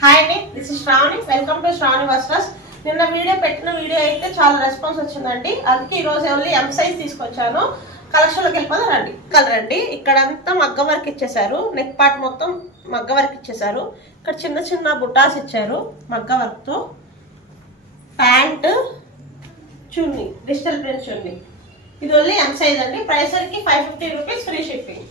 Hi అండి, this is Shravani. Welcome to Shravani Vastras. నిన్న పెట్టిన వీడియో అయితే చాలా రెస్పాన్స్ వచ్చిందండి. అందుకే ఈరోజు ఓన్లీ ఎం సైజ్ తీసుకొచ్చాను. కలెక్షన్లోకి వెళ్ళిపోదాం రండి. కలరండి, ఇక్కడంతా మగ్గ వర్క్ ఇచ్చేసారు. నెక్ పార్ట్ మొత్తం మగ్గ వర్క్ ఇచ్చేసారు. ఇక్కడ చిన్న చిన్న బుటాస్ ఇచ్చారు మగ్గ వర్క్తో. ప్యాంట్, చున్నీ, డిజిటల్ ప్రింట్ చున్నీ. ఇది ఓన్లీ ఎం సైజ్ అండి. ప్రైస్ సరికి 550 రూపీస్, ఫ్రీ షిప్పింగ్.